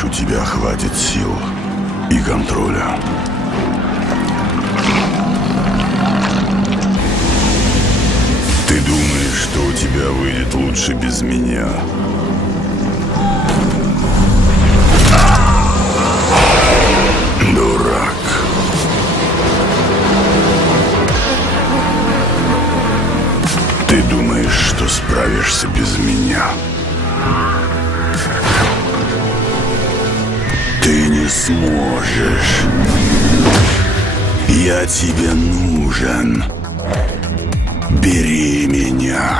думаешь, у тебя хватит сил и контроля? Ты думаешь, что у тебя выйдет лучше без меня? Дурак. Ты думаешь, что справишься без меня? Сможешь. Я тебе нужен. Бери меня.